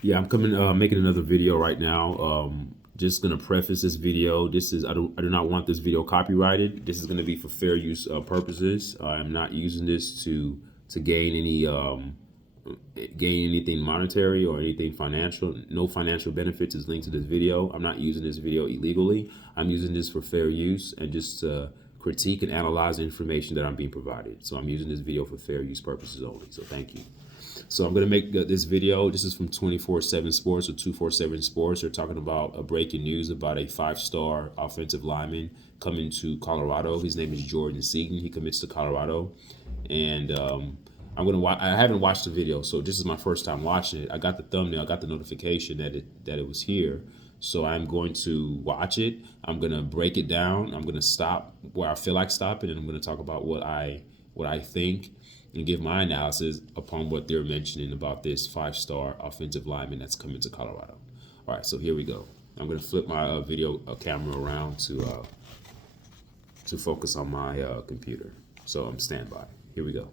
Yeah, I'm coming making another video right now. Just gonna preface this video. This is I do not want this video copyrighted. This is gonna be for fair use purposes. I am not using this to gain anything monetary or anything financial. No financial benefits is linked to this video. I'm not using this video illegally. I'm using this for fair use and just to critique and analyze the information that I'm being provided. So I'm using this video for fair use purposes only. So thank you. So I'm going to make this video. This is from 24/7 Sports or 247 Sports. They're talking about a breaking news about a 5-star offensive lineman coming to Colorado. His name is Jordan Seaton. He commits to Colorado. And I'm going to watch. I haven't watched the video, so this is my first time watching it. I got the thumbnail. I got the notification that it was here. So I'm going to watch it. I'm going to break it down. I'm going to stop where I feel like stopping, and I'm going to talk about what I think and give my analysis upon what they're mentioning about this 5-star offensive lineman that's coming to Colorado. All right, so here we go. I'm going to flip my video camera around to focus on my computer. So I'm standby. Here we go.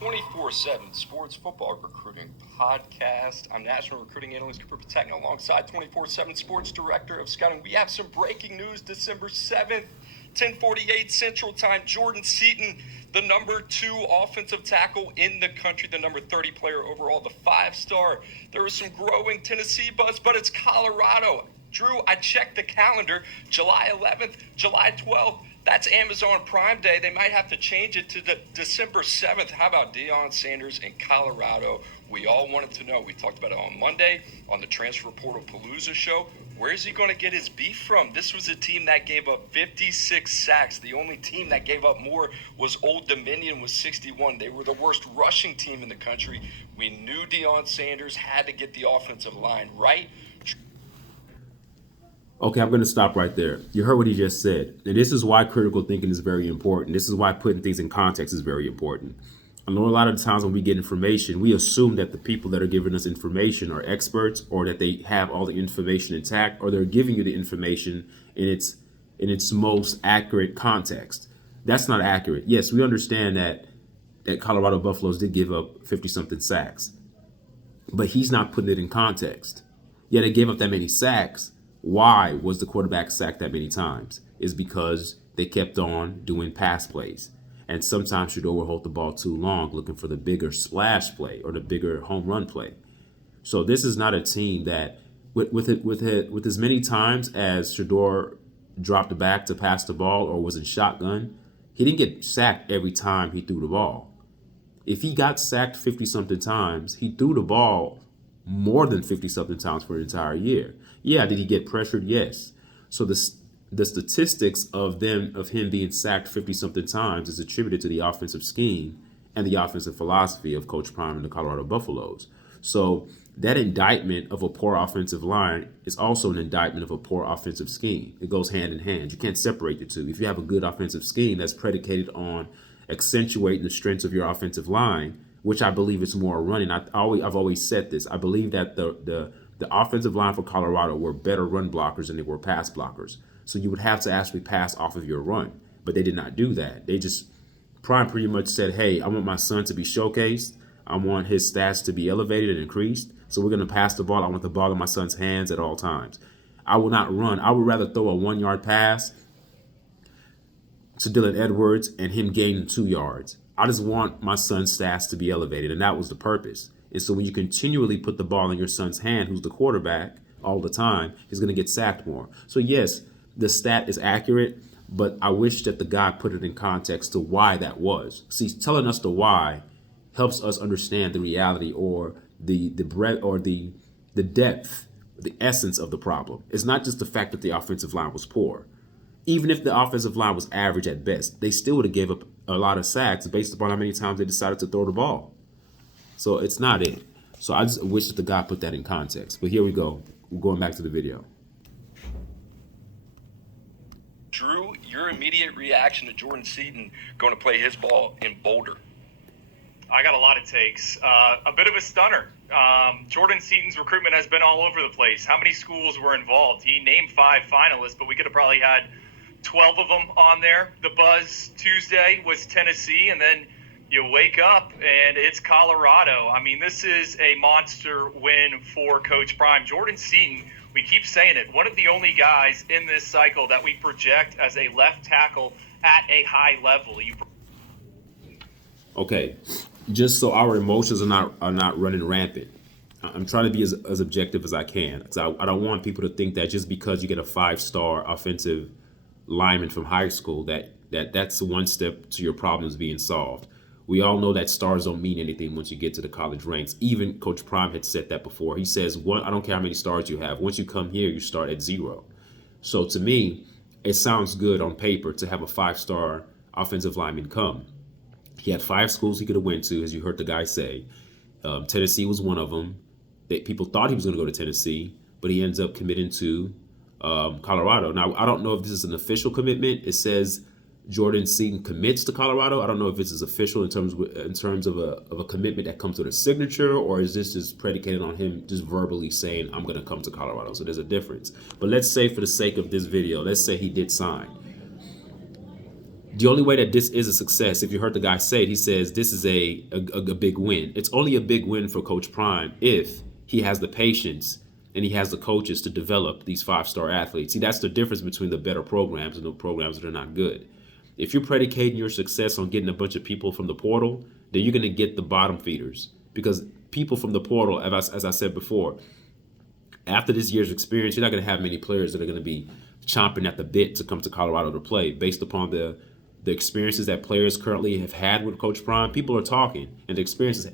24/7 Sports Football Recruiting Podcast. I'm National Recruiting Analyst Cooper Pategna alongside 24/7 Sports Director of Scouting. We have some breaking news December 7th, 10:48 Central Time. Jordan Seaton, the number 2 offensive tackle in the country, the number 30 player overall, the 5-star. There was some growing Tennessee buzz, but it's Colorado. Drew, I checked the calendar, July 11th, July 12th. That's Amazon Prime Day. They might have to change it to the December 7th. How about Deion Sanders in Colorado? We all wanted to know. We talked about it on Monday on the Transfer Portal Palooza show. Where is he going to get his beef from? This was a team that gave up 56 sacks. The only team that gave up more was Old Dominion with 61. They were the worst rushing team in the country. We knew Deion Sanders had to get the offensive line right. Okay, I'm going to stop right there. You heard what he just said. And this is why critical thinking is very important. This is why putting things in context is very important. I know a lot of the times when we get information, we assume that the people that are giving us information are experts or that they have all the information intact or they're giving you the information in its most accurate context. That's not accurate. Yes, we understand that Colorado Buffaloes did give up 50-something sacks, but he's not putting it in context. Yeah, they gave up that many sacks. Why was the quarterback sacked that many times? Is because they kept on doing pass plays. And sometimes Shador will hold the ball too long looking for the bigger splash play or the bigger home run play. So this is not a team that, with as many times as Shador dropped back to pass the ball or was in shotgun, he didn't get sacked every time he threw the ball. If he got sacked 50-something times, he threw the ball more than 50-something times for an entire year. Yeah, did he get pressured? Yes. So the statistics of him being sacked 50-something times is attributed to the offensive scheme and the offensive philosophy of Coach Prime and the Colorado Buffaloes. So that indictment of a poor offensive line is also an indictment of a poor offensive scheme. It goes hand in hand. You can't separate the two. If you have a good offensive scheme that's predicated on accentuating the strengths of your offensive line, which I believe is more running. I've always said this. I believe that the offensive line for Colorado were better run blockers than they were pass blockers. So you would have to actually pass off of your run. But they did not do that. They just, Prime pretty much said, hey, I want my son to be showcased. I want his stats to be elevated and increased. So we're going to pass the ball. I want the ball in my son's hands at all times. I will not run. I would rather throw a 1-yard pass to Dylan Edwards and him gaining 2 yards. I just want my son's stats to be elevated, and that was the purpose. And so when you continually put the ball in your son's hand, who's the quarterback all the time, he's going to get sacked more. So yes, the stat is accurate, but I wish that the guy put it in context to why that was. See, telling us the why helps us understand the reality or the breadth or the depth, the essence of the problem. It's not just the fact that the offensive line was poor. Even if the offensive line was average at best, they still would have gave up a lot of sacks based upon how many times they decided to throw the ball. So it's not it. So I just wish that the guy put that in context. But here we go. We're going back to the video. Drew, your immediate reaction to Jordan Seaton going to play his ball in Boulder? I got a lot of takes. A bit of a stunner. Jordan Seaton's recruitment has been all over the place. How many schools were involved? He named 5 finalists, but we could have probably had 12 of them on there. The buzz Tuesday was Tennessee, and then you wake up and it's Colorado. I mean, this is a monster win for Coach Prime. Jordan Seaton, we keep saying it, one of the only guys in this cycle that we project as a left tackle at a high level. Okay, just so our emotions are not running rampant. I'm trying to be as objective as I can, because I don't want people to think that just because you get a 5-star offensive lineman from high school that's one step to your problems being solved. We all know that stars don't mean anything once you get to the college ranks. Even Coach Prime had said that before. He says, I don't care how many stars you have. Once you come here, you start at 0. So to me, it sounds good on paper to have a 5-star offensive lineman come. He had 5 schools he could have went to, as you heard the guy say. Tennessee was one of them. People thought he was going to go to Tennessee, but he ends up committing to Colorado. Now, I don't know if this is an official commitment. It says Jordan Seaton commits to Colorado. I don't know if this is official in terms of a commitment that comes with a signature, or is this just predicated on him just verbally saying, I'm going to come to Colorado. So there's a difference. But let's say, for the sake of this video, let's say he did sign. The only way that this is a success, if you heard the guy say it, he says this is a big win. It's only a big win for Coach Prime if he has the patience and he has the coaches to develop these 5-star athletes. See, that's the difference between the better programs and the programs that are not good. If you're predicating your success on getting a bunch of people from the portal, then you're going to get the bottom feeders, because people from the portal, as I said before, after this year's experience, you're not going to have many players that are going to be chomping at the bit to come to Colorado to play based upon the experiences that players currently have had with Coach Prime. People are talking, and the experience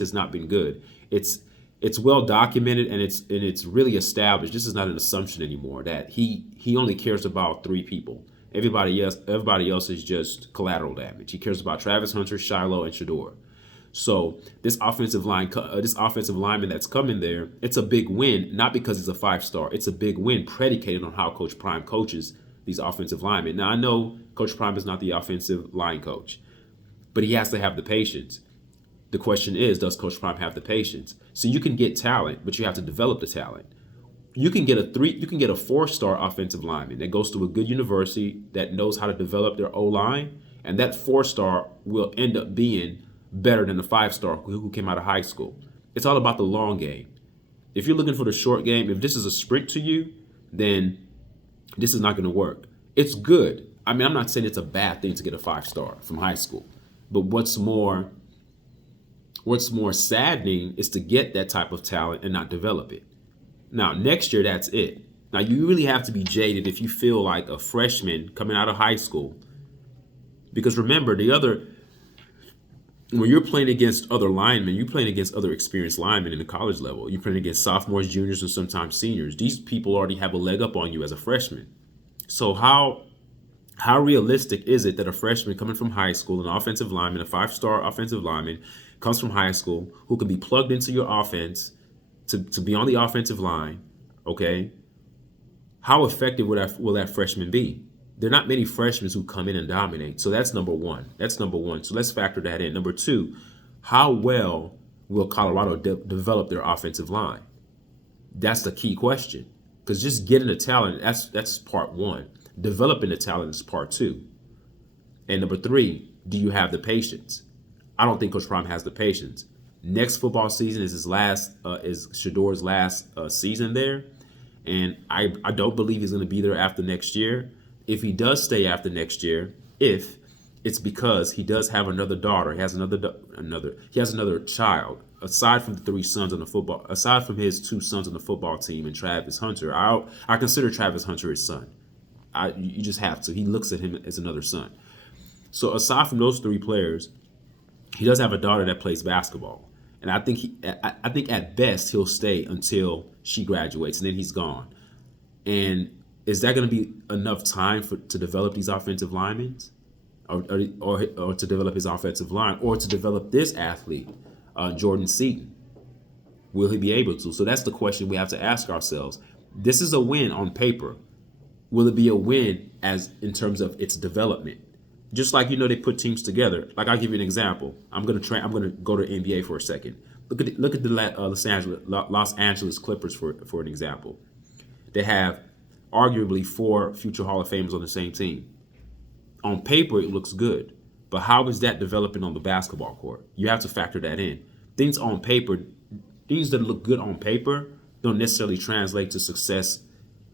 has not been good. It's well documented, and it's really established. This is not an assumption anymore that he only cares about 3 people. Everybody else is just collateral damage. He cares about Travis Hunter, Shiloh, and Shador. So this offensive lineman that's coming there, it's a big win, not because it's a 5-star. It's a big win predicated on how Coach Prime coaches these offensive linemen. Now, I know Coach Prime is not the offensive line coach, but he has to have the patience. The question is, does Coach Prime have the patience? So you can get talent, but you have to develop the talent. You can get a 4-star offensive lineman that goes to a good university that knows how to develop their O-line, and that 4-star will end up being better than the 5-star who came out of high school. It's all about the long game. If you're looking for the short game, if this is a sprint to you, then this is not going to work. It's good. I mean, I'm not saying it's a bad thing to get a 5-star from high school, but what's more saddening is to get that type of talent and not develop it. Now, next year, that's it. Now, you really have to be jaded if you feel like a freshman coming out of high school, because remember, when you're playing against other linemen, you're playing against other experienced linemen in the college level. You're playing against sophomores, juniors, and sometimes seniors. These people already have a leg up on you as a freshman. So how realistic is it that a freshman coming from high school, an offensive lineman, a 5-star offensive lineman, comes from high school, who can be plugged into your offense to be on the offensive line, okay? How effective will that freshman be? There are not many freshmen who come in and dominate. So that's number one. So let's factor that in. Number 2, how well will Colorado develop their offensive line? That's the key question. Because just getting the talent, that's part 1. Developing the talent is part 2. And number 3, do you have the patience? I don't think Coach Prime has the patience. Next football season is is Shador's last season there. And I don't believe he's going to be there after next year. If he does stay after next year, it's because he does have another daughter. He has another child. Aside from the 3 sons on the football, aside from his 2 sons on the football team and Travis Hunter, I consider Travis Hunter his son. You just have to. He looks at him as another son. So aside from those 3 players, he does have a daughter that plays basketball, and I think at best he'll stay until she graduates, and then he's gone. And is that going to be enough time to develop these offensive linemen, or to develop his offensive line, or to develop this athlete, Jordan Seaton? Will he be able to? So that's the question we have to ask ourselves. This is a win on paper. Will it be a win as in terms of its development? Just like, they put teams together. Like, I'll give you an example. I'm gonna go to NBA for a second. Look at the Los Angeles Clippers for an example. They have arguably 4 future Hall of Famers on the same team. On paper, it looks good. But how is that developing on the basketball court? You have to factor that in. Things on paper, things that look good on paper don't necessarily translate to success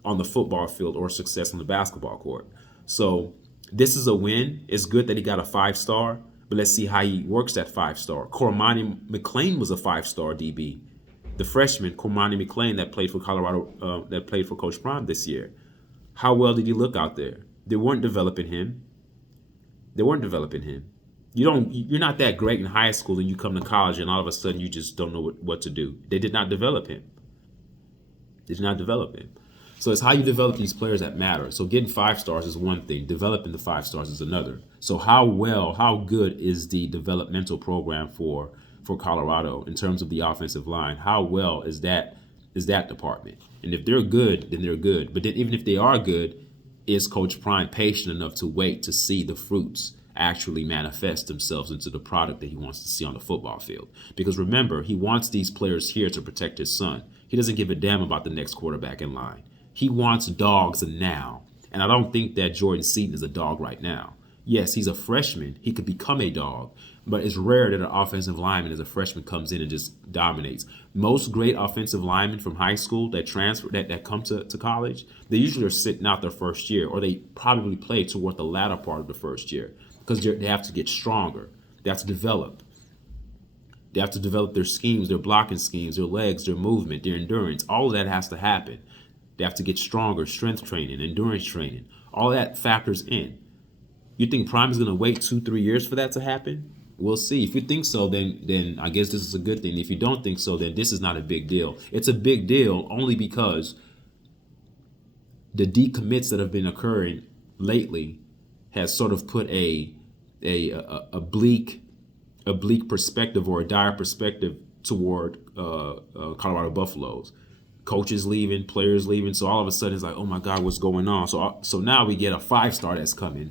on the football field or success on the basketball court. So this is a win. It's good that he got a 5-star, but let's see how he works that 5-star. Cormani McClain was a 5-star DB. The freshman, Cormani McClain, that played for Colorado, that played for Coach Prime this year. How well did he look out there? They weren't developing him. You're not that great in high school and you come to college and all of a sudden you just don't know what to do. They did not develop him. So it's how you develop these players that matter. So getting 5 stars is one thing. Developing the 5 stars is another. So how good is the developmental program for Colorado in terms of the offensive line? How well is that department? And if they're good, then they're good. But then even if they are good, is Coach Prime patient enough to wait to see the fruits actually manifest themselves into the product that he wants to see on the football field? Because remember, he wants these players here to protect his son. He doesn't give a damn about the next quarterback in line. He wants dogs now. And I don't think that Jordan Seaton is a dog right now. Yes, he's a freshman. He could become a dog. But it's rare that an offensive lineman as a freshman comes in and just dominates. Most great offensive linemen from high school that transfer that come to college, they usually are sitting out their first year, or they probably play toward the latter part of the first year because they have to get stronger. They have to develop. They have to develop their schemes, their blocking schemes, their legs, their movement, their endurance. All of that has to happen. They have to get stronger, strength training, endurance training. All that factors in. You think Prime is going to wait 2-3 years for that to happen? We'll see. If you think so, then I guess this is a good thing. If you don't think so, then this is not a big deal. It's a big deal only because the decommits that have been occurring lately has sort of put a bleak perspective or a dire perspective toward Colorado Buffaloes. Coaches leaving, players leaving. So all of a sudden it's like, oh my God, what's going on? So now we get a 5-star that's coming.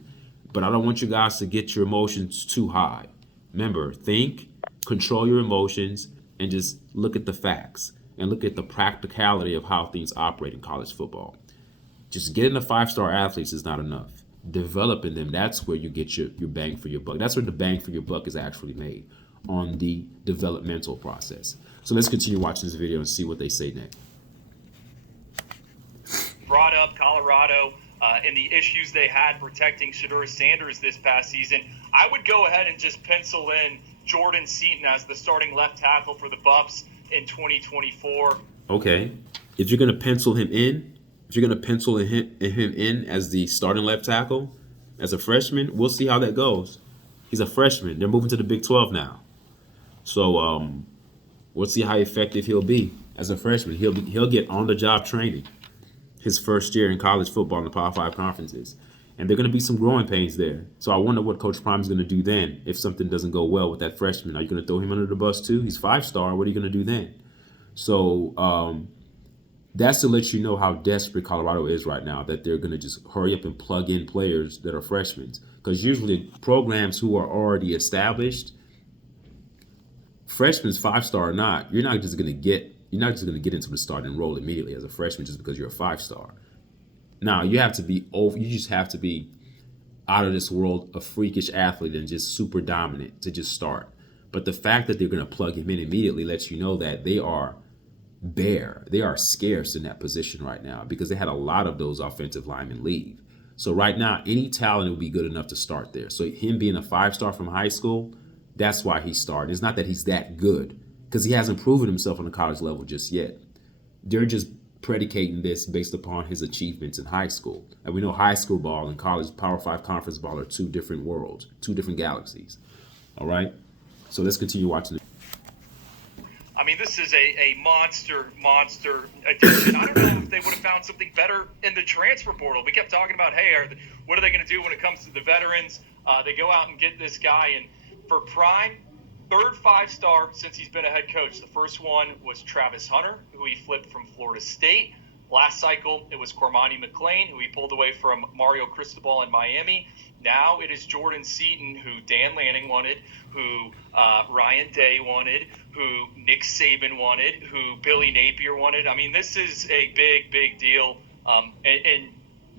But I don't want you guys to get your emotions too high. Remember, think, control your emotions, and just look at the facts and look at the practicality of how things operate in college football. Just getting the 5-star athletes is not enough. Developing them, that's where you get your bang for your buck. That's where the bang for your buck is actually made, on the developmental process. So let's continue watching this video and see what they say next. Brought up Colorado and the issues they had protecting Shedeur Sanders this past season. I would go ahead and just pencil in Jordan Seaton as the starting left tackle for the Buffs in 2024. Okay. If you're going to pencil him in, as the starting left tackle as a freshman, we'll see how that goes. He's a freshman. They're moving to the Big 12 now. So we'll see how effective he'll be as a freshman. He'll get on-the-job training his first year in college football in the Power 5 conferences. And there are going to be some growing pains there. So I wonder what Coach Prime is going to do then if something doesn't go well with that freshman. Are you going to throw him under the bus too? He's 5-star. What are you going to do then? So that's to let you know how desperate Colorado is right now, that they're going to just hurry up and plug in players that are freshmen. Because usually programs who are already established, freshmen, 5-star or not, you're not just going to get into the starting role immediately as a freshman just because you're a 5-star. Now, you just have to be out of this world, a freakish athlete and just super dominant to just start. But the fact that they're going to plug him in immediately lets you know that they are bare. They are scarce in that position right now because they had a lot of those offensive linemen leave. So right now, any talent would be good enough to start there. So him being a 5-star from high school, that's why he started. It's not that he's that good because he hasn't proven himself on the college level just yet. They're just predicating this based upon his achievements in high school. And we know high school ball and college Power 5 conference ball are 2 different worlds, 2 different galaxies. All right? So let's continue watching it. I mean, this is a monster addition. I don't know if they would have found something better in the transfer portal. We kept talking about, hey, what are they going to do when it comes to the veterans? They go out and get this guy. And for Prime, 3rd 5-star since he's been a head coach. The first one was Travis Hunter, who he flipped from Florida State. Last cycle, it was Cormani McClain, who he pulled away from Mario Cristobal in Miami. Now it is Jordan Seaton, who Dan Lanning wanted, who Ryan Day wanted, who Nick Saban wanted, who Billy Napier wanted. I mean, this is a big, big deal And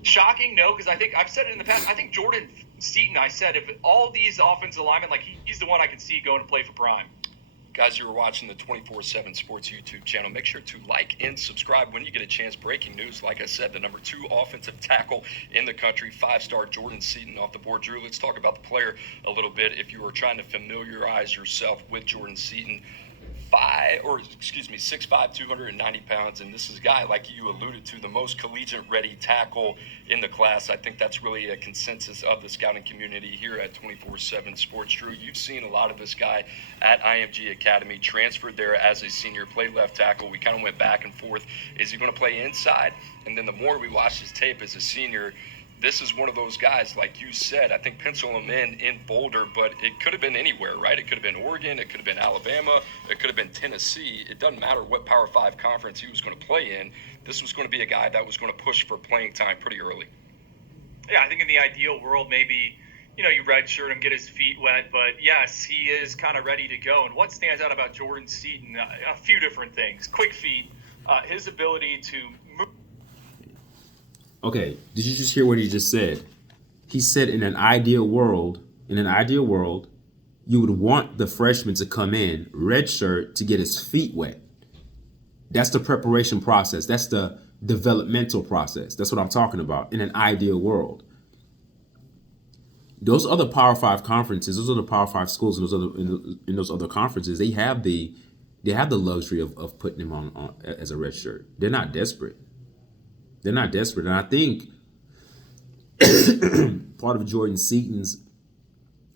shocking, no, because I think I've said it in the past. I think Jordan Seaton, I said, if all these offensive linemen, like he's the one I can see going to play for Prime. Guys, you were watching the 24/7 Sports YouTube channel. Make sure to like and subscribe when you get a chance. Breaking news, like I said, the number 2 offensive tackle in the country, 5-star Jordan Seaton off the board. Drew, let's talk about the player a little bit. If you were trying to familiarize yourself with Jordan Seaton, 6'5", 290 pounds, and this is a guy, like you alluded to, the most collegiate-ready tackle in the class. I think that's really a consensus of the scouting community here at 24/7 Sports. Drew, you've seen a lot of this guy at IMG Academy, transferred there as a senior, played left tackle. We kind of went back and forth. Is he going to play inside? And then the more we watched his tape as a senior, this is one of those guys, like you said, I think pencil him in Boulder, but it could have been anywhere, right? It could have been Oregon, it could have been Alabama, it could have been Tennessee. It doesn't matter what Power 5 conference he was going to play in. This was going to be a guy that was going to push for playing time pretty early. Yeah, I think in the ideal world, maybe, you redshirt him, get his feet wet, but yes, he is kind of ready to go. And what stands out about Jordan Seaton? A few different things. Quick feet, his ability to move. Okay, did you just hear what he just said? He said in an ideal world, you would want the freshman to come in, redshirt, to get his feet wet. That's the preparation process. That's the developmental process. That's what I'm talking about in an ideal world. Those other Power 5 conferences, those other Power 5 schools in those other conferences, they have the luxury of putting him on as a redshirt. They're not desperate. And I think part of Jordan Seaton's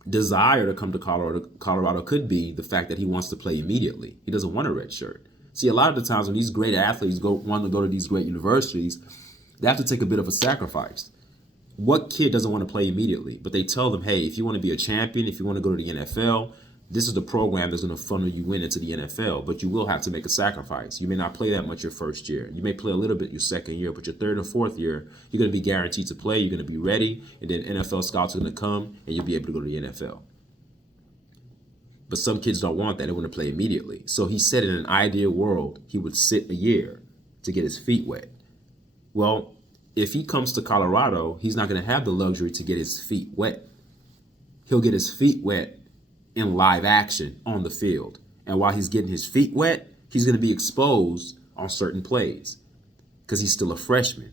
desire to come to Colorado could be the fact that he wants to play immediately. He doesn't want a red shirt. See, a lot of the times when these great athletes want to go to these great universities, they have to take a bit of a sacrifice. What kid doesn't want to play immediately? But they tell them, hey, if you want to be a champion, if you want to go to the NFL, this is the program that's going to funnel you into the NFL, but you will have to make a sacrifice. You may not play that much your first year. You may play a little bit your second year, but your third or fourth year, you're going to be guaranteed to play. You're going to be ready, and then NFL scouts are going to come, and you'll be able to go to the NFL. But some kids don't want that. They want to play immediately. So he said in an ideal world, he would sit a year to get his feet wet. Well, if he comes to Colorado, he's not going to have the luxury to get his feet wet. He'll get his feet wet in live action on the field. And while he's getting his feet wet, he's going to be exposed on certain plays because he's still a freshman.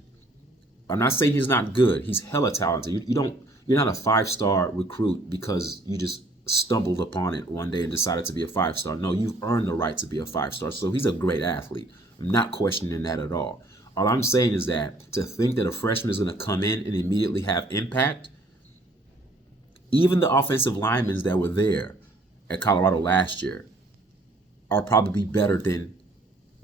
I'm not saying he's not good. He's hella talented. You're not a 5-star recruit because you just stumbled upon it one day and decided to be a 5-star. No, you've earned the right to be a 5-star. So he's a great athlete. I'm not questioning that at all. All I'm saying is that to think that a freshman is going to come in and immediately have impact, even the offensive linemen that were there at Colorado last year are probably better than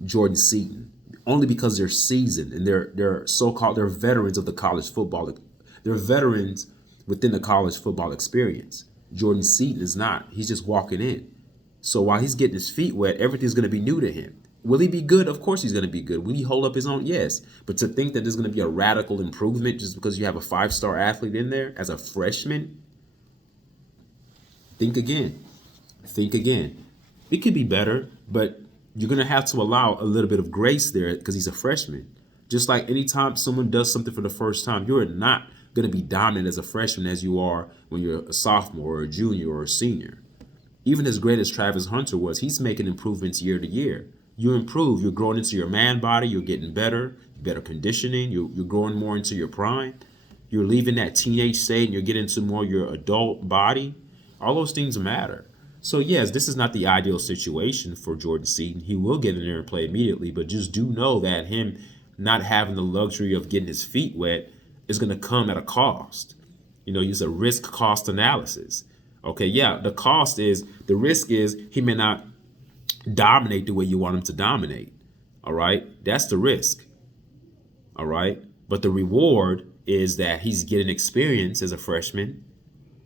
Jordan Seaton, only because they're seasoned and they're veterans of the college football. They're veterans within the college football experience. Jordan Seaton is not. He's just walking in. So while he's getting his feet wet, everything's going to be new to him. Will he be good? Of course he's going to be good. Will he hold up his own? Yes. But to think that there's going to be a radical improvement just because you have a 5-star athlete in there as a freshman, think again. It could be better, but you're going to have to allow a little bit of grace there because he's a freshman. Just like anytime someone does something for the first time, you're not going to be dominant as a freshman as you are when you're a sophomore or a junior or a senior. Even as great as Travis Hunter was, he's making improvements year to year. You improve. You're growing into your man body. You're getting better conditioning. You're growing more into your prime. You're leaving that teenage state and you're getting into more your adult body. All those things matter. So, yes, this is not the ideal situation for Jordan Seaton. He will get in there and play immediately, but just do know that him not having the luxury of getting his feet wet is going to come at a cost. Use a risk-cost analysis. Okay, yeah, the risk is he may not dominate the way you want him to dominate. All right, that's the risk. All right, but the reward is that he's getting experience as a freshman,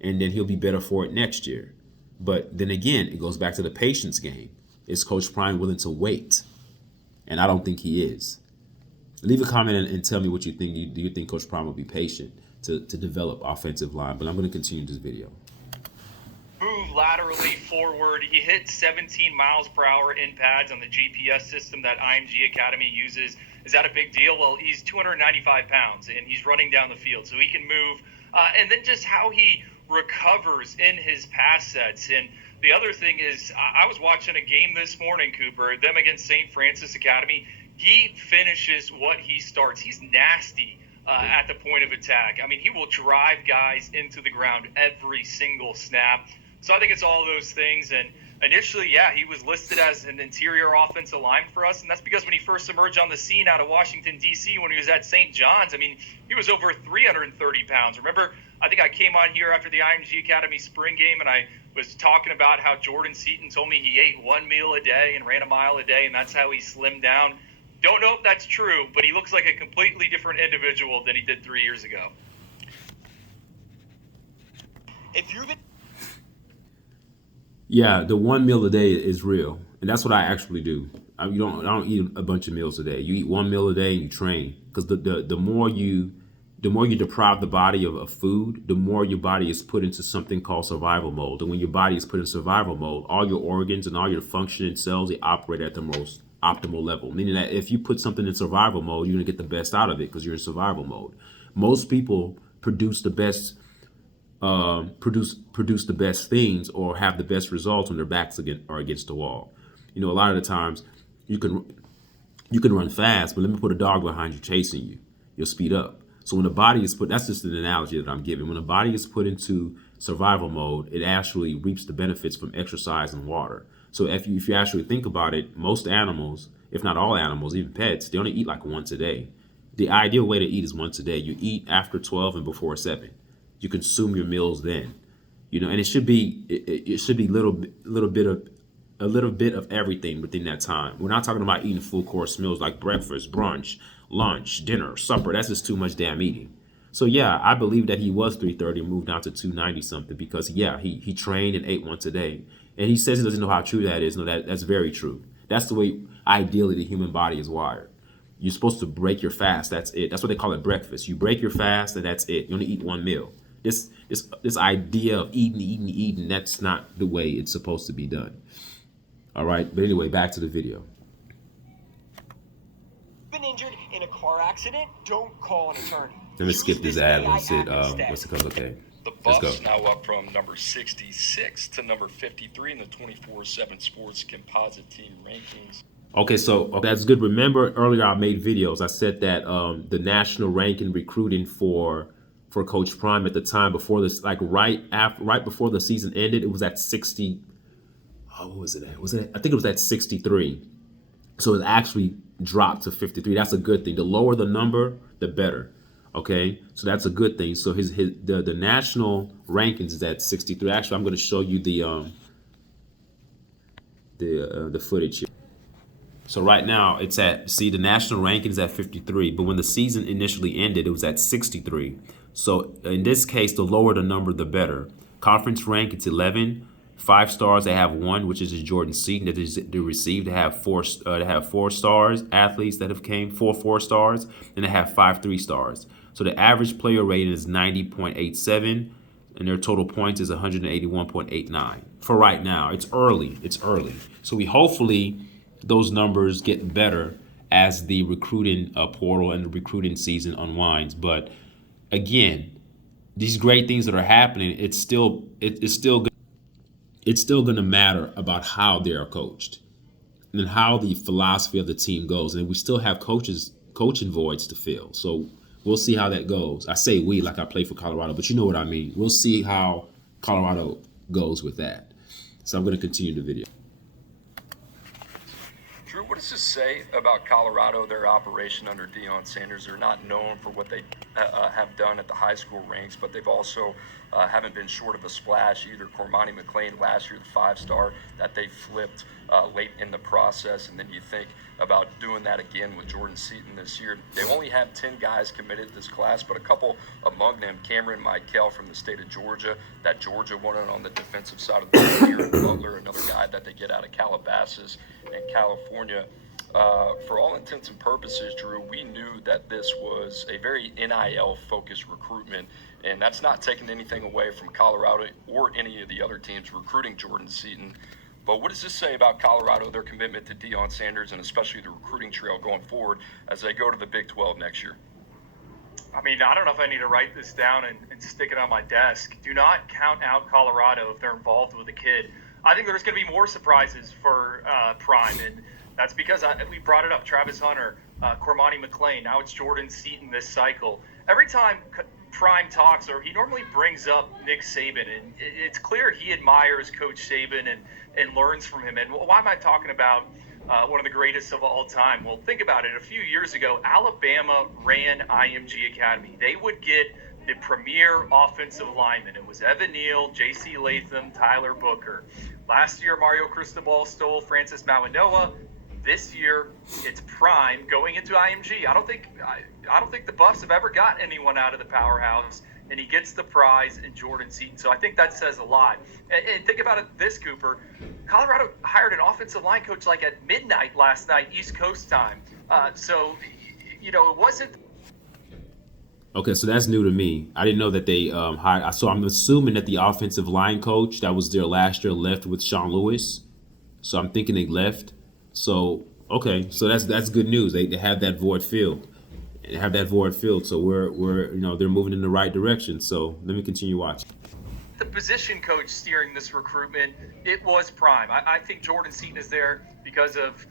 and then he'll be better for it next year. But then again, it goes back to the patience game. Is Coach Prime willing to wait? And I don't think he is. Leave a comment and tell me what you think. Do you think Coach Prime will be patient to develop offensive line? But I'm going to continue this video. Move laterally forward. He hit 17 miles per hour in pads on the GPS system that IMG Academy uses. Is that a big deal? Well, he's 295 pounds and he's running down the field, so he can move. And then just how he recovers in his pass sets. And the other thing is, I was watching a game this morning, Cooper, them against St. Francis Academy. He finishes what he starts. He's nasty at the point of attack. I mean, he will drive guys into the ground every single snap. So I think it's all those things. And initially, yeah, he was listed as an interior offensive lineman for us. And that's because when he first emerged on the scene out of Washington, D.C., when he was at St. John's, I mean, he was over 330 pounds. Remember, I think I came on here after the IMG Academy spring game, and I was talking about how Jordan Seaton told me he ate one meal a day and ran a mile a day, and that's how he slimmed down. Don't know if that's true, but he looks like a completely different individual than he did 3 years ago. If you're the Yeah, the 1 meal a day is real, and that's what I actually do. I don't eat a bunch of meals a day. You eat 1 meal a day and you train, because the more you deprive the body of food, the more your body is put into something called survival mode. And when your body is put in survival mode, all your organs and all your functioning cells, they operate at the most optimal level. Meaning that if you put something in survival mode, you're gonna get the best out of it because you're in survival mode. Most people produce the best produce the best things or have the best results when their backs are against the wall. You know, a lot of the times you can run fast, but let me put a dog behind you chasing you. You'll speed up. So when the body is put, that's just an analogy that I'm giving. When the body is put into survival mode, it actually reaps the benefits from exercise and water. So if you actually think about it, most animals, if not all animals, even pets, they only eat like once a day. The ideal way to eat is once a day. You eat after 12 and before 7. You consume your meals then. You know, and it should be a little bit of everything within that time. We're not talking about eating full course meals like breakfast, brunch, lunch, dinner, supper. That's just too much damn eating. So yeah, I believe that he was 330 and moved down to 290 something because yeah, he trained and ate once a day. And he says he doesn't know how true that is. No, that's very true. That's the way ideally the human body is wired. You're supposed to break your fast. That's it. That's what they call it, breakfast. You break your fast and that's it. You only eat one meal. This idea of eating, that's not the way it's supposed to be done. All right, but anyway, back to the video. been injured in a car accident, don't call an attorney. Let me skip this ad when it said, AI what's it called? Okay, The let's go. Buffs now up from number 66 to number 53 in the 24/7 Sports Composite Team rankings. Okay, so that's good. Remember earlier I made videos. I said that the national ranking recruiting for Coach Prime at the time before this, like right before the season ended, it was at 60. Oh, what was it at? I think it was at 63. So it actually dropped to 53. That's a good thing. The lower the number, the better. Okay, so that's a good thing. So the national rankings is at 63. Actually, I'm going to show you the footage here. So right now it's the national ranking is at 53, but when the season initially ended, it was at 63. So in this case, the lower the number, the better. Conference rank, it's 11. 5 stars, they have 1, which is Jordan Seaton that they received. They have 4 stars, athletes that have came, 4 stars, and they have 5 3 stars. So the average player rating is 90.87, and their total points is 181.89. For right now, it's early. So we hopefully those numbers get better as the recruiting portal and the recruiting season unwinds. But again, these great things that are happening, it's still going to matter about how they are coached and how the philosophy of the team goes. And we still have coaching voids to fill. So we'll see how that goes. I say we like I play for Colorado, but you know what I mean. We'll see how Colorado goes with that. So I'm going to continue the video. Drew, what does this say about Colorado, their operation under Deion Sanders? They're not known for what they have done at the high school ranks, but they've also haven't been short of a splash either. Cormani McLean last year, the 5-star that they flipped late in the process, and then you think about doing that again with Jordan Seaton this year. They only have 10 guys committed this class, but a couple among them, Cameron Michael from the state of Georgia, that Georgia wanted on the defensive side of the ball here, Butler, another guy that they get out of Calabasas in California. For all intents and purposes, Drew, we knew that this was a very NIL-focused recruitment, and that's not taking anything away from Colorado or any of the other teams recruiting Jordan Seaton. But what does this say about Colorado, their commitment to Deion Sanders, and especially the recruiting trail going forward as they go to the Big 12 next year? I mean, I don't know if I need to write this down and stick it on my desk. Do not count out Colorado if they're involved with a kid. I think there's going to be more surprises for Prime, and that's because we brought it up. Travis Hunter, Cormani McClain, now it's Jordan Seaton this cycle. Every time Prime talks, or he normally brings up Nick Saban, and it's clear he admires Coach Saban and learns from him. And why am I talking about one of the greatest of all time? Well, think about it. A few years ago, Alabama ran IMG Academy. They would get the premier offensive lineman. It was Evan Neal, J.C. Latham, Tyler Booker. Last year, Mario Cristobal stole Francis Mauanoa. This year, it's Prime going into IMG. I don't think the Buffs have ever got anyone out of the powerhouse, and he gets the prize in Jordan Seaton. So I think that says a lot. And think about it this, Cooper. Colorado hired an offensive line coach like at midnight last night, East Coast time. So, it wasn't. Okay, so that's new to me. I didn't know that they hired. So I'm assuming that the offensive line coach that was there last year left with Sean Lewis. So I'm thinking they left. So okay, so that's good news. They have that void filled. They have that void filled. So we're they're moving in the right direction. So let me continue watching. The position coach steering this recruitment, it was Prime. I think Jordan Seaton is there because of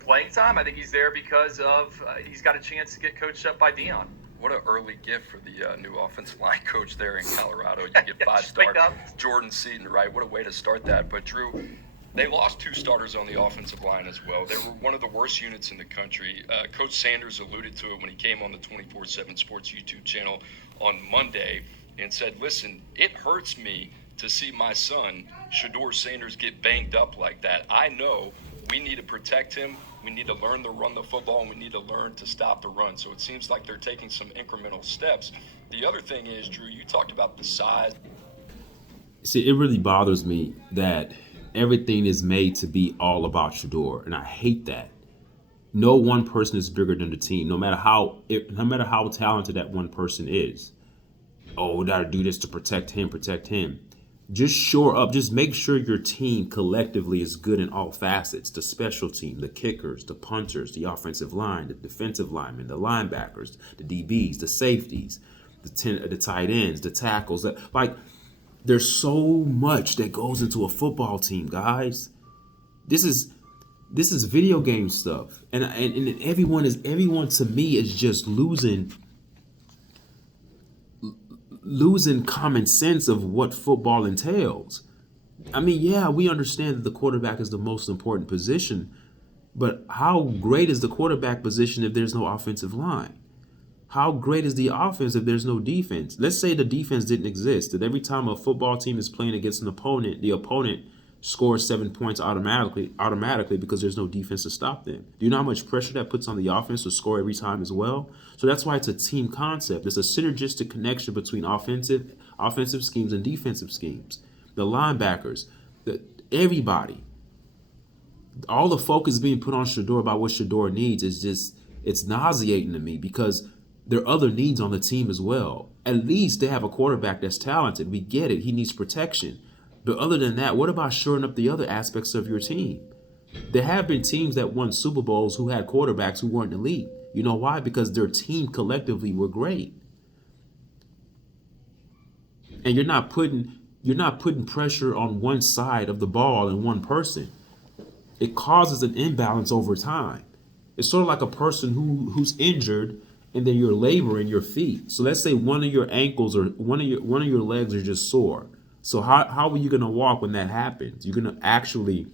playing time. I think he's there because of he's got a chance to get coached up by Deion. What an early gift for the new offensive line coach there in Colorado. You get 5-star Jordan Seaton, right? What a way to start that. But, Drew, they lost 2 starters on the offensive line as well. They were one of the worst units in the country. Coach Sanders alluded to it when he came on the 24/7 Sports YouTube channel on Monday and said, listen, it hurts me to see my son, Shedeur Sanders, get banged up like that. I know we need to protect him. We need to learn to run the football, and we need to learn to stop the run. So it seems like they're taking some incremental steps. The other thing is, Drew, you talked about the size. See, it really bothers me that everything is made to be all about Shedeur, and I hate that. No one person is bigger than the team, no matter how talented that one person is. Oh, we gotta do this to protect him. Just shore up. Just make sure your team collectively is good in all facets. The special team, the kickers, the punters, the offensive line, the defensive linemen, the linebackers, the DBs, the safeties, the tight ends, the tackles. There's so much that goes into a football team, guys. This is video game stuff, and everyone to me is just losing common sense of what football entails. I mean, yeah, we understand that the quarterback is the most important position, but how great is the quarterback position if there's no offensive line? How great is the offense if there's no defense? Let's say the defense didn't exist, that every time a football team is playing against an opponent, the opponent scores 7 points automatically because there's no defense to stop them. Do you know how much pressure that puts on the offense to score every time as well? So that's why it's a team concept. There's a synergistic connection between offensive schemes and defensive schemes. The linebackers, everybody. All the focus being put on Shedeur about what Shedeur needs it's nauseating to me because there are other needs on the team as well. At least they have a quarterback that's talented. We get it. He needs protection. But other than that, what about shoring up the other aspects of your team? There have been teams that won Super Bowls who had quarterbacks who weren't elite. You know why? Because their team collectively were great. And you're not putting pressure on one side of the ball and one person. It causes an imbalance over time. It's sort of like a person who's injured and then you're laboring your feet. So let's say one of your ankles or one of your legs are just sore. So how are you going to walk when that happens? You're going to actually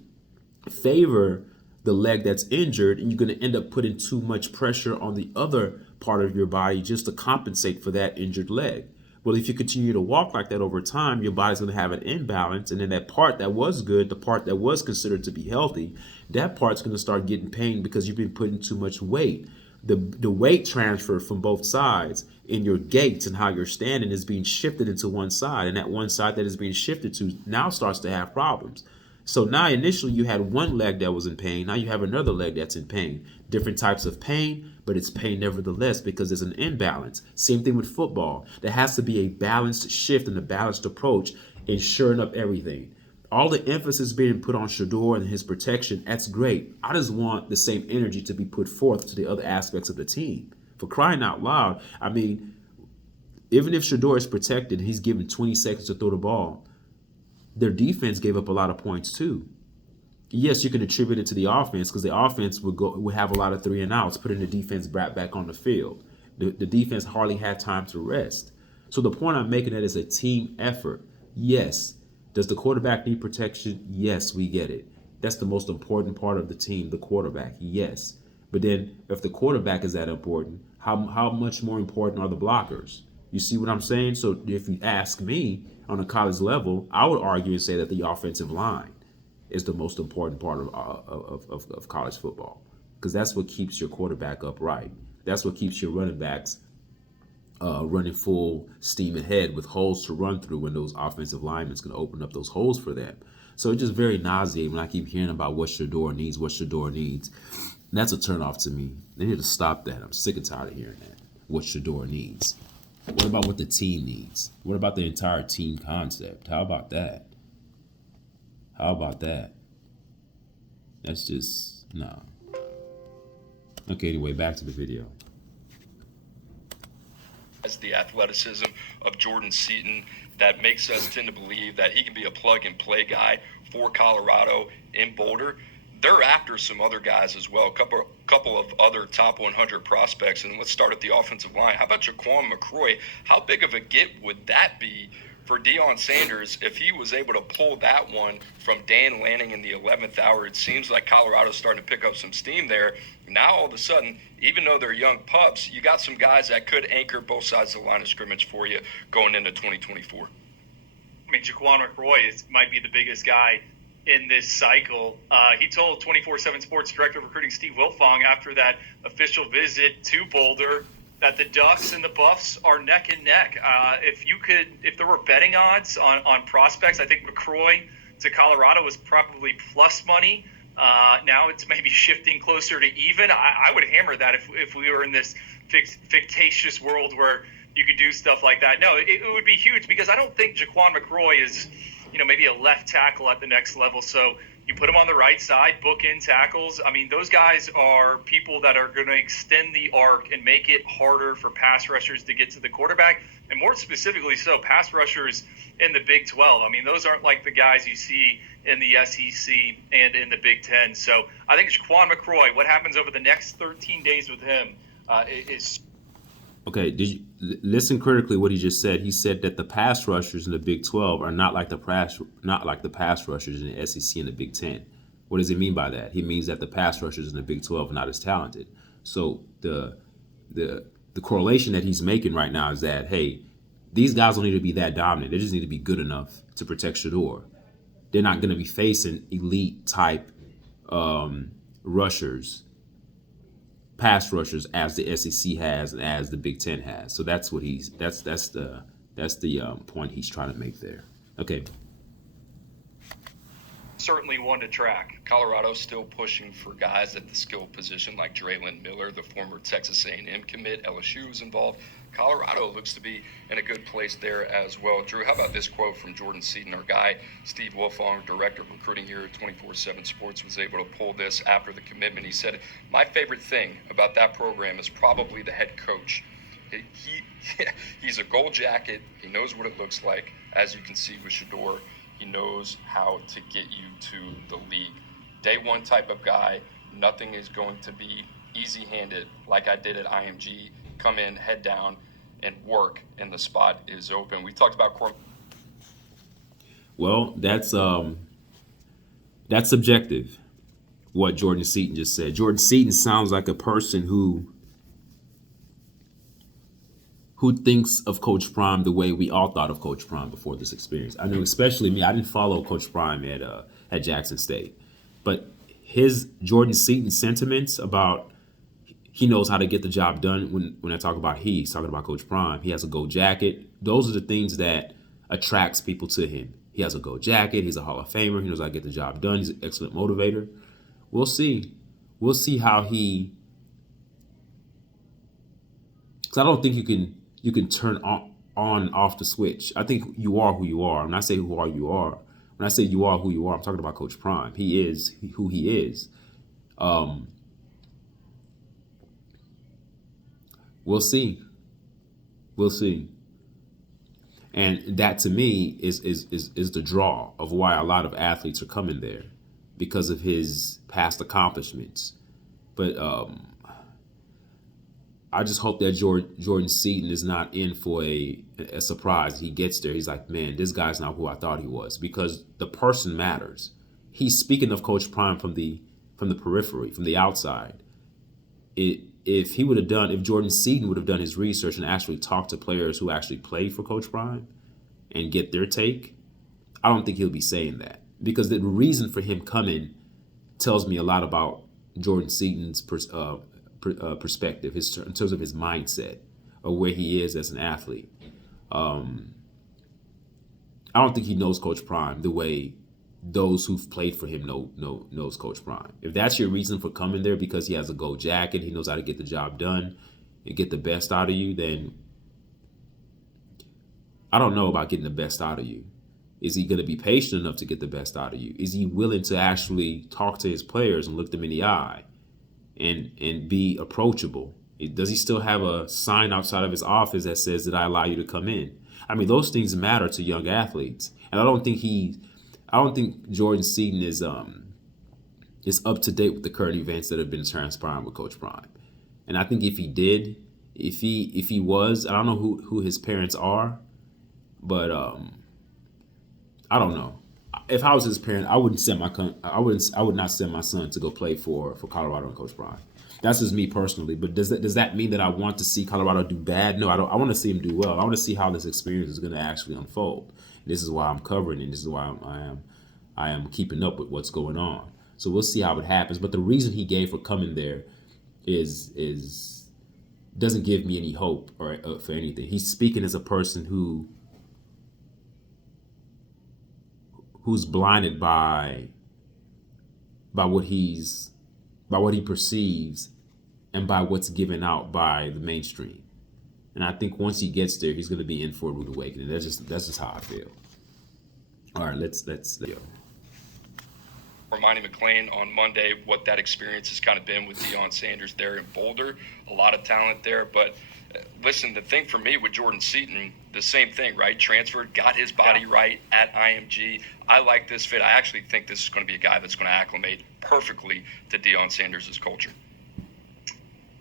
favor the leg that's injured, and you're going to end up putting too much pressure on the other part of your body just to compensate for that injured leg. Well, if you continue to walk like that over time, your body's going to have an imbalance, and then that part that was good, the part that was considered to be healthy, that part's going to start getting pain because you've been putting too much weight. The weight transfer from both sides in your gaits and how you're standing is being shifted into one side, and that one side that is being shifted to now starts to have problems. So now initially you had one leg that was in pain. Now you have another leg that's in pain. Different types of pain, but it's pain nevertheless because there's an imbalance. Same thing with football. There has to be a balanced shift and a balanced approach in shoring up everything. all the emphasis being put on Shador and his protection, that's great. I just want the same energy to be put forth to the other aspects of the team. For crying out loud, I mean, even if Shador is protected, he's given 20 seconds to throw the ball. Their defense gave up a lot of points too. Yes, you can attribute it to the offense because the offense would have a lot of 3 and outs, putting the defense back on the field. The defense hardly had time to rest. So the point I'm making that is a team effort. Yes. Does the quarterback need protection? Yes, we get it. That's the most important part of the team, the quarterback. Yes. But then if the quarterback is that important, how much more important are the blockers? You see what I'm saying? So if you ask me on a college level, I would argue and say that the offensive line is the most important part of college football, because that's what keeps your quarterback upright. That's what keeps your running backs running full steam ahead with holes to run through when those offensive linemen can open up those holes for them. So it's just very nauseating when I keep hearing about what Shador needs. And that's a turnoff to me. They need to stop that. I'm sick and tired of hearing that. What Shador needs. What about what the team needs? What about the entire team concept? How about that? That's just, no. Okay, anyway, back to the video. As the athleticism of Jordan Seaton that makes us tend to believe that he can be a plug-and-play guy for Colorado in Boulder. They're after some other guys as well, a couple of other top 100 prospects. And let's start at the offensive line. How about Jaquan McCroy? How big of a get would that be for Deion Sanders if he was able to pull that one from Dan Lanning in the 11th hour? It seems like Colorado's starting to pick up some steam there. Now, all of a sudden, even though they're young pups, you got some guys that could anchor both sides of the line of scrimmage for you going into 2024. I mean, Jaquan McCroy might be the biggest guy in this cycle. He told 24/7 Sports Director of Recruiting Steve Wilfong after that official visit to Boulder that the Ducks and the Buffs are neck and neck. If there were betting odds on prospects, I think McCroy to Colorado was probably plus money. Now it's maybe shifting closer to even. I would hammer that if we were in this fictitious world where you could do stuff like that. No, it would be huge because I don't think Jaquan McCroy is, maybe a left tackle at the next level. So you put him on the right side, book in tackles. I mean, those guys are people that are going to extend the arc and make it harder for pass rushers to get to the quarterback, and more specifically so pass rushers in the Big 12. I mean, those aren't like the guys you see in the SEC and in the Big 10. So I think Jaquan McCroy, what happens over the next 13 days with him is... Okay, did you listen critically what he just said? He said that the pass rushers in the Big 12 are not like the pass rushers in the SEC and the Big 10. What does he mean by that? He means that the pass rushers in the Big 12 are not as talented. So the correlation that he's making right now is that, hey, these guys don't need to be that dominant. They just need to be good enough to protect Shador. They're not going to be facing elite type pass rushers as the SEC has and as the Big Ten has. So that's what that's the point he's trying to make there. Okay. Certainly one to track. Colorado's still pushing for guys at the skill position like Draylen Miller, the former Texas A&M commit. LSU is involved. Colorado looks to be in a good place there as well. Drew, how about this quote from Jordan Seaton? Our guy, Steve Wilfong, director of recruiting here at 24/7 Sports, was able to pull this after the commitment. He said, "My favorite thing about that program is probably the head coach. He's a gold jacket. He knows what it looks like. As you can see with Shador, he knows how to get you to the league. Day one type of guy. Nothing is going to be easy-handed like I did at IMG. Come in, head down, and work, and the spot is open." We talked about Well, that's subjective, what Jordan Seaton just said. Jordan Seaton sounds like a person who thinks of Coach Prime the way we all thought of Coach Prime before this experience. I know, especially me. I didn't follow Coach Prime at Jackson State, but his Jordan Seaton sentiments about he knows how to get the job done. When I talk about he's talking about Coach Prime. He has a gold jacket. Those are the things that attracts people to him. He has a gold jacket. He's a Hall of Famer. He knows how to get the job done. He's an excellent motivator. We'll see. We'll see how he. Because I don't think you can turn on off the switch. I think you are who you are. When I say who are you are, When I say you are who you are, I'm talking about Coach Prime. He is who he is. We'll see. We'll see. And that to me is the draw of why a lot of athletes are coming there, because of his past accomplishments. But I just hope that Jordan Seaton is not in for a surprise. He gets there, he's like, man, this guy's not who I thought he was, because the person matters. He's speaking of Coach Prime from the periphery, from the outside. If Jordan Seaton would have done his research and actually talked to players who actually played for Coach Prime and get their take, I don't think he'll be saying that, because the reason for him coming tells me a lot about Jordan Seaton's perspective, in terms of his mindset or where he is as an athlete. I don't think he knows Coach Prime the way those who've played for him knows Coach Prime. If that's your reason for coming there, because he has a gold jacket, he knows how to get the job done and get the best out of you, then I don't know about getting the best out of you. Is he going to be patient enough to get the best out of you? Is he willing to actually talk to his players and look them in the eye and be approachable? Does he still have a sign outside of his office that says, "Did I allow you to come in?" I mean, those things matter to young athletes. And I don't think Jordan Seaton is up to date with the current events that have been transpiring with Coach Prime. And I think if he was, I don't know who his parents are, but I don't know. If I was his parent, I would not send my son to go play for Colorado and Coach Prime. That's just me personally. But does that mean that I want to see Colorado do bad? No, I don't. I want to see him do well. I want to see how this experience is going to actually unfold. This is why I'm covering it. This is why I am keeping up with what's going on. So we'll see how it happens. But the reason he gave for coming there is doesn't give me any hope or for anything. He's speaking as a person who's blinded by what he perceives and by what's given out by the mainstream. And I think once he gets there, he's going to be in for a rude awakening. That's just how I feel. All right, let's go. Reminding McLean on Monday what that experience has kind of been with Deion Sanders there in Boulder. A lot of talent there, but listen, the thing for me with Jordan Seaton, the same thing, right? Transferred, got his body right at IMG. I like this fit. I actually think this is going to be a guy that's going to acclimate perfectly to Deion Sanders' culture.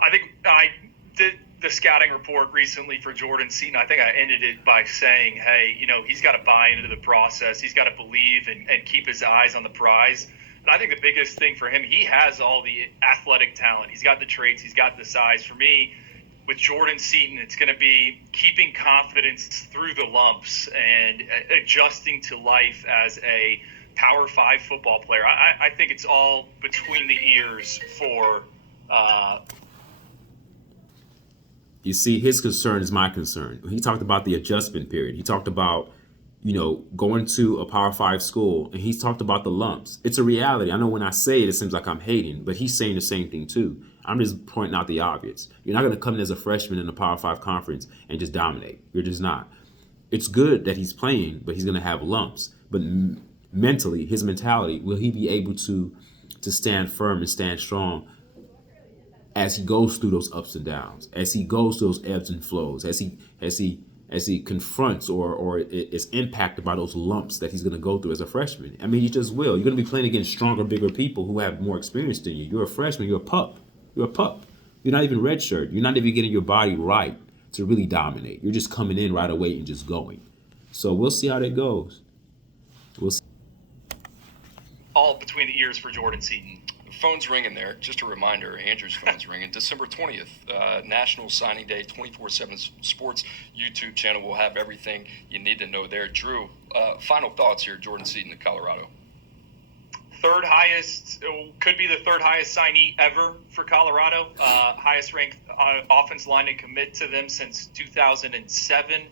I think I did the scouting report recently for Jordan Seaton. I think I ended it by saying, hey, he's got to buy into the process. He's got to believe and keep his eyes on the prize. And I think the biggest thing for him, he has all the athletic talent. He's got the traits. He's got the size. For me, with Jordan Seaton, it's going to be keeping confidence through the lumps and adjusting to life as a Power 5 football player. I think it's all between the ears for You see, his concern is my concern. He talked about the adjustment period. He talked about, going to a Power 5 school, and he's talked about the lumps. It's a reality. I know when I say it, it seems like I'm hating, but he's saying the same thing too. I'm just pointing out the obvious. You're not going to come in as a freshman in a Power 5 conference and just dominate. You're just not. It's good that he's playing, but he's going to have lumps. But mentally, his mentality, will he be able to stand firm and stand strong as he goes through those ups and downs, as he goes through those ebbs and flows, as he confronts or is impacted by those lumps that he's going to go through as a freshman? I mean, you just will. You're going to be playing against stronger, bigger people who have more experience than you. You're a freshman. You're a pup. You're a pup. You're not even redshirt. You're not even getting your body right to really dominate. You're just coming in right away and just going. So we'll see how that goes. We'll see. All between the ears for Jordan Seaton. Phone's ringing there. Just a reminder, Andrew's phone's ringing. December 20th, National Signing Day, 24/7 Sports YouTube channel. We'll have everything you need to know there. Drew, final thoughts here, Jordan Seaton in Colorado. Third highest, could be the third highest signee ever for Colorado. Highest ranked offense line to commit to them since 2007.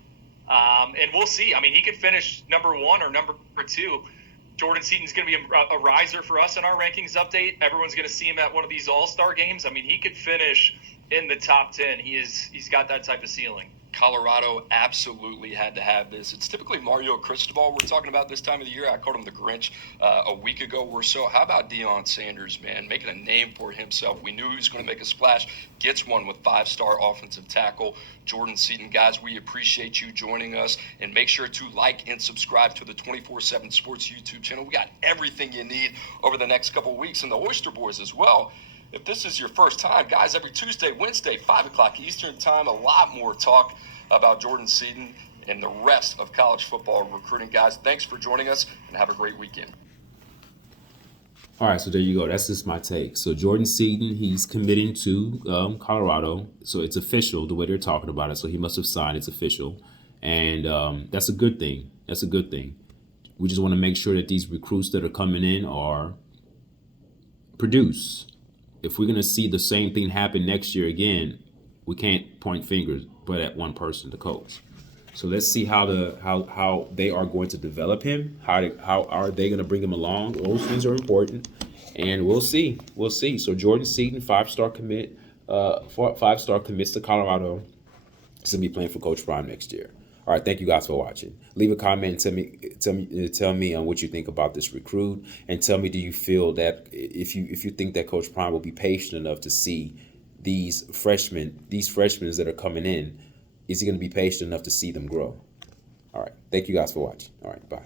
And we'll see. I mean, he could finish number 1 or number 2. Jordan Seaton's going to be a riser for us in our rankings update. Everyone's going to see him at one of these all-star games. I mean, he could finish in the top 10. He's got that type of ceiling. Colorado absolutely had to have this. It's typically Mario Cristobal we're talking about this time of the year. I called him the Grinch a week ago or so. How about Deion Sanders, man, making a name for himself? We knew he was going to make a splash. Gets one with 5-star offensive tackle Jordan Seaton. Guys, we appreciate you joining us, and make sure to like and subscribe to the 24/7 Sports YouTube channel. We got everything you need over the next couple of weeks, and the Oyster Boys as well. If this is your first time, guys, every Tuesday, Wednesday, 5 o'clock Eastern time, a lot more talk about Jordan Seaton and the rest of college football recruiting. Guys, thanks for joining us, and have a great weekend. All right, so there you go. That's just my take. So Jordan Seaton, he's committing to Colorado. So it's official the way they're talking about it. So he must have signed. It's official. And that's a good thing. That's a good thing. We just want to make sure that these recruits that are coming in are produce. If we're going to see the same thing happen next year again, we can't point fingers but at one person, the coach. So let's see how they are going to develop him. How are they going to bring him along? Those things are important, and we'll see. We'll see. So Jordan Seaton, 5-star commit, 5-star commits to Colorado. He's going to be playing for Coach Prime next year. All right, thank you guys for watching. Leave a comment and tell me on what you think about this recruit, and tell me, do you feel that if you think that Coach Prime will be patient enough to see these freshmen that are coming in, is he going to be patient enough to see them grow? All right, thank you guys for watching. All right, bye.